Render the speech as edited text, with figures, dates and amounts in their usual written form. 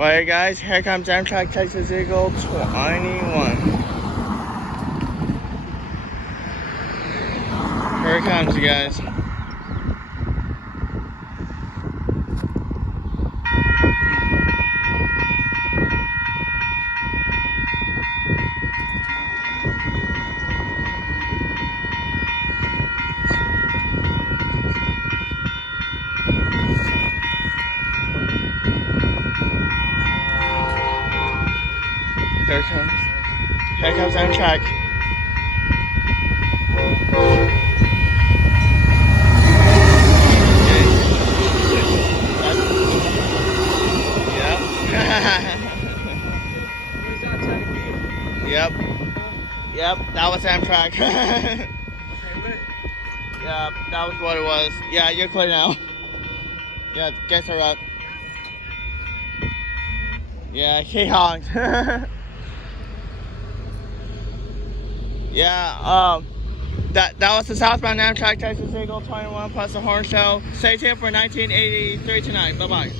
Alright guys, here comes Amtrak Texas Eagle 21. Here it comes, you guys. Here it comes. Here comes Amtrak. Yep. Yep, that was Amtrak. Yep, that was what it was. Yeah, you're clear now. Yeah, guess are up. Yeah, he honked. Yeah, that was the Southbound Amtrak Texas Eagle 21 plus the horn show. Stay tuned for 1983 tonight. Bye-bye.